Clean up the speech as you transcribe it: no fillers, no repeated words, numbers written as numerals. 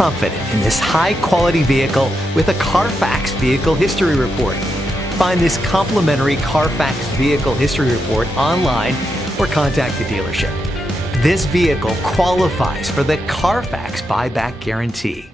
confident in this high-quality vehicle with a Carfax Vehicle History Report. Find this complimentary Carfax Vehicle History Report online or contact the dealership. This vehicle qualifies for the Carfax Buyback Guarantee.